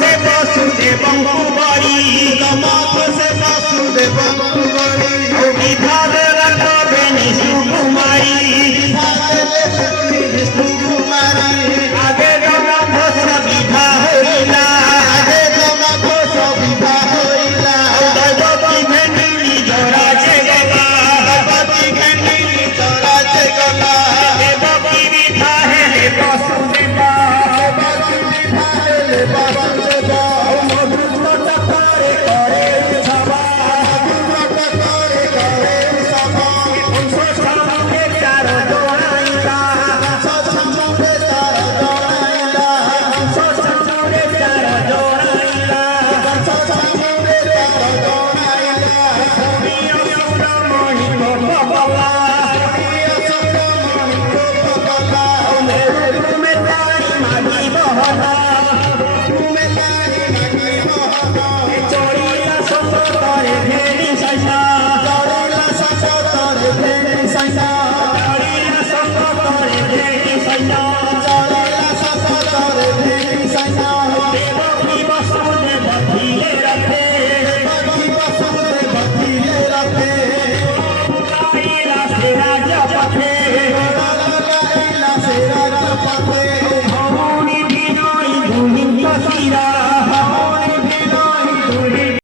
से वासुदेव कुमारी गमाथ से वासुदेव कुमारी विधान रखबेनी सुकुमारी विष्णु कुमारी आगे गमाथ सविधा होइला आगे गमाथ सविधा होइला दैवती भेंडी जोड़ा से गला दैवती भेंडी जोड़ा से गला देवकी विधा है वासुदेव देवकी विधा है वासुदेव